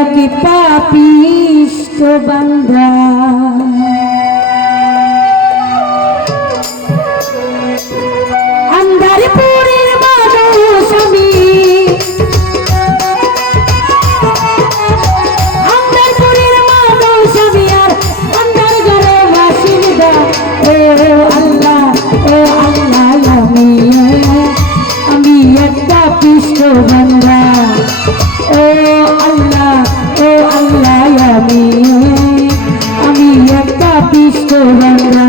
পাপি পাপিষ্ট বান্ধা একটা পিষ্ট বান্দা